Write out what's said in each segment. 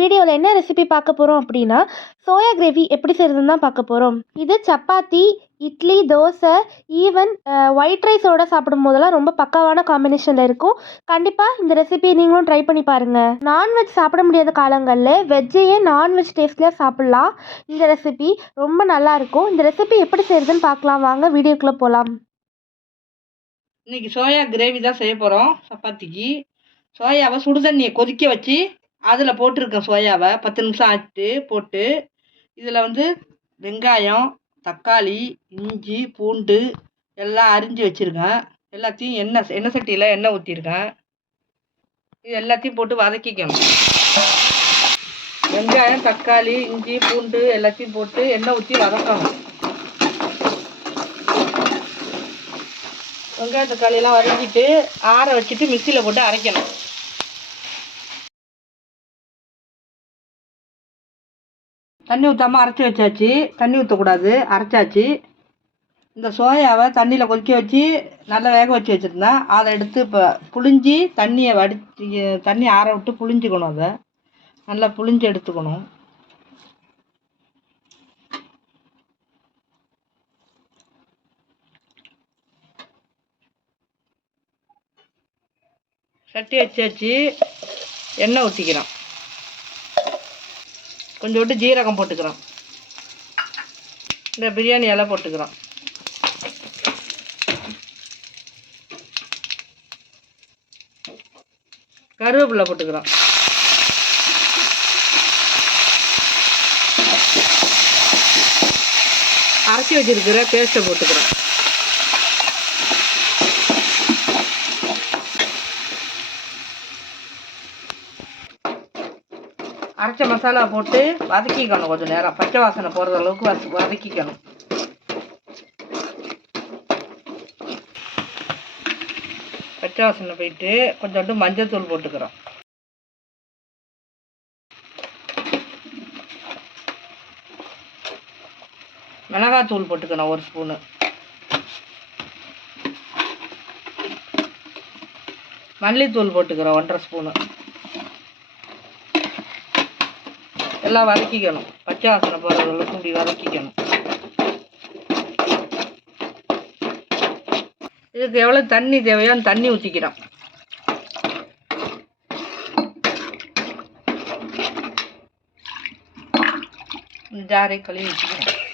வீடியோவில் என்ன ரெசிபி பார்க்க போகிறோம் அப்படின்னா சோயா கிரேவி எப்படி செய்கிறதுன்னு தான் பார்க்க போகிறோம் இது சப்பாத்தி இட்லி தோசை ஈவன் ஒயிட் ரைஸோட சாப்பிடும் போதெல்லாம் ரொம்ப பக்காவான காம்பினேஷனில் இருக்கும். கண்டிப்பாக இந்த ரெசிபியை நீங்களும் ட்ரை பண்ணி பாருங்கள் நான்வெஜ் சாப்பிட முடியாத காலங்களில் வெஜ்ஜையே நான்வெஜ் டேஸ்ட்லேயே சாப்பிட்லாம். இந்த ரெசிபி ரொம்ப நல்லாயிருக்கும் இந்த ரெசிபி எப்படி செய்கிறதுன்னு பார்க்கலாம் வாங்க வீடியோக்குள்ளே போகலாம் இன்றைக்கி சோயா கிரேவி தான் செய்ய போகிறோம் சப்பாத்திக்கு. சோயாவை சுடு தண்ணியை கொதிக்க வச்சு அதில் போட்டிருக்கேன் சோயாவை பத்து நிமிஷம் ஆட்டு போட்டு இதில் வந்து வெங்காயம் தக்காளி இஞ்சி பூண்டு எல்லாம் அரிஞ்சு வச்சுருக்கேன் எல்லாத்தையும் எண்ணெய் எண்ணெய் சட்டியில் எண்ணெய் ஊற்றிருக்கேன் இது எல்லாத்தையும் போட்டு வதக்கிக்கணும். வெங்காயம் தக்காளி இஞ்சி பூண்டு எல்லாத்தையும் போட்டு எண்ணெய் ஊற்றி வதக்கணும். வெங்காயம் தக்காளியெல்லாம் வதக்கிட்டு ஆற வச்சுட்டு மிக்சியில் போட்டு அரைக்கணும். தண்ணி ஊற்றாமல் அரைச்சி வச்சாச்சு. தண்ணி ஊற்றக்கூடாது அரைச்சாச்சு. இந்த சோயாவை தண்ணியில் கொதிக்க வச்சு நல்லா வேக வச்சு வச்சுருந்தேன் அதை எடுத்து இப்போ புழிஞ்சி தண்ணியை வடித்து தண்ணி ஆற விட்டு புழிஞ்சிக்கணும் அதை. நல்லா புழிஞ்சு எடுத்துக்கணும். சட்டி வச்சாச்சு. எண்ணெய் ஊற்றிக்கிறோம் கொஞ்சோண்டு ஜீரகம் போட்டுக்கிறோம். இந்த பிரியாணி இலை போட்டுக்கிறோம். கருவேப்பிலை போட்டுக்கிறோம். அரைச்சி வச்சிருக்கிற பேஸ்ட்டை போட்டுக்கிறோம். அரைச்ச மசாலா போட்டு வதக்கிக்கணும் கொஞ்சம் நேரம். பச்சை வாசனை போகிற அளவுக்கு வத வதக்கிக்கணும். பச்சை வாசனை போயிட்டு கொஞ்சோண்டு மஞ்சள் தூள் போட்டுக்கிறோம். மிளகாத்தூள் போட்டுக்கணும் ஒரு ஸ்பூனு. மல்லித்தூள் போட்டுக்கிறோம் ஒன்றரை ஸ்பூனு. எல்லாம் வதக்கிக்கணும். பச்சை வாசனை போகிற அளவுக்கு இப்படி வதக்கிக்கணும். இதுக்கு எவ்வளோ தண்ணி தேவையோ அந்த தண்ணி ஊற்றிக்கிறோம் ஜாரை கழுவி வச்சுக்கிறோம்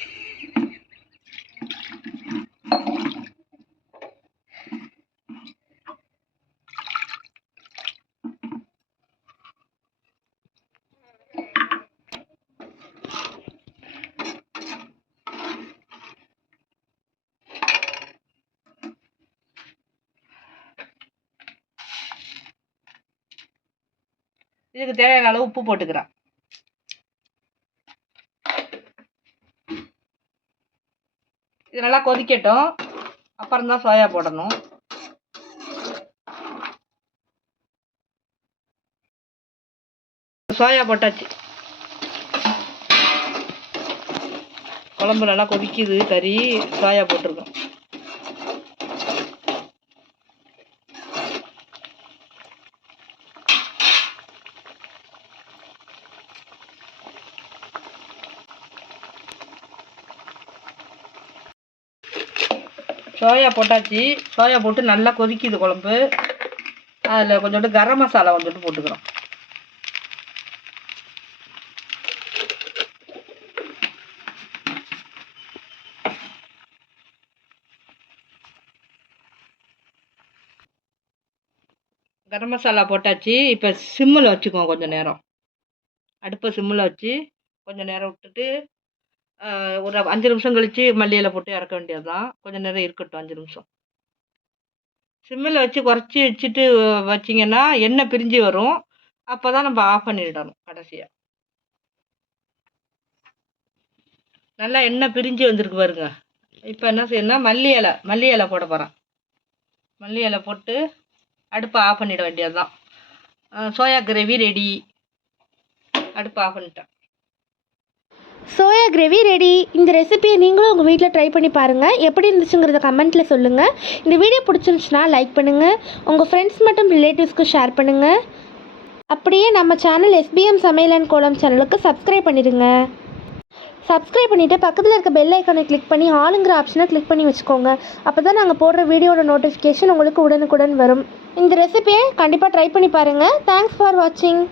இதுக்கு தேவையான அளவு உப்பு போட்டுக்கிறேன். இது நல்லா கொதிக்கட்டும். அப்புறம் தான் சோயா போடணும். சோயா போட்டாச்சு. குழம்பு நல்லா கொதிக்குது கறி சோயா போட்டிருக்கோம். சோயா போட்டாச்சு. சோயா போட்டு நல்லா கொதிக்குது குழம்பு. அதில் கொஞ்சோண்டு கரம் மசாலா கொஞ்சோண்டு போட்டுக்கிறோம். கரம் மசாலா போட்டாச்சு. இப்போ சிம்மில் வச்சுக்குவோம் கொஞ்சம் நேரம். அடுப்பை சிம்மில் வச்சு கொஞ்சம் நேரம் விட்டுட்டு ஒரு அஞ்சு நிமிஷம் கழித்து மல்லி இலை போட்டு இறக்க வேண்டியது தான் கொஞ்சம் நேரம் இருக்கட்டும் அஞ்சு நிமிஷம். சிம்மில் வச்சு குறைச்சி வச்சுட்டு வச்சிங்கன்னா எண்ணெய் பிரிஞ்சு வரும். அப்போ தான் நம்ம ஆஃப் பண்ணிடணும் கடைசியாக நல்லா எண்ணெய் பிரிஞ்சு வந்திருக்கு பாருங்க. இப்போ என்ன செய்யணும்னா மல்லி இலை மல்லி இலை போட போகிறேன் மல்லி இலை போட்டு அடுப்பை ஆஃப் பண்ணிட வேண்டியது தான் சோயா கிரேவி ரெடி அடுப்பை ஆஃப் பண்ணிட்டேன். சோயா கிரேவி ரெடி இந்த ரெசிபியை நீங்களும் உங்கள் வீட்டில் ட்ரை பண்ணி பாருங்கள் எப்படி இருந்துச்சுங்கிறத கமெண்ட்டில் சொல்லுங்கள் இந்த வீடியோ பிடிச்சிருந்துச்சுன்னா லைக் பண்ணுங்கள் உங்கள் ஃப்ரெண்ட்ஸ் மற்றும் ரிலேட்டிவ்ஸ்க்கு ஷேர் பண்ணுங்கள் அப்படியே நம்ம சேனல் எஸ்பிஎம் சமையல் அண்ட் கோலம் சேனலுக்கு சப்ஸ்கிரைப் பண்ணிடுங்க. சப்ஸ்கிரைப் பண்ணிவிட்டு பக்கத்தில் இருக்க பெல் ஐக்கானை கிளிக் பண்ணி ஆளுங்கிற ஆப்ஷனை கிளிக் பண்ணி வச்சுக்கோங்க. அப்போ தான் நாங்கள் போடுற வீடியோட நோட்டிஃபிகேஷன் உங்களுக்கு உடனுக்குடன் வரும். இந்த ரெசிபியை கண்டிப்பாக ட்ரை பண்ணி பாருங்கள் தேங்க்ஸ் ஃபார் வாட்சிங்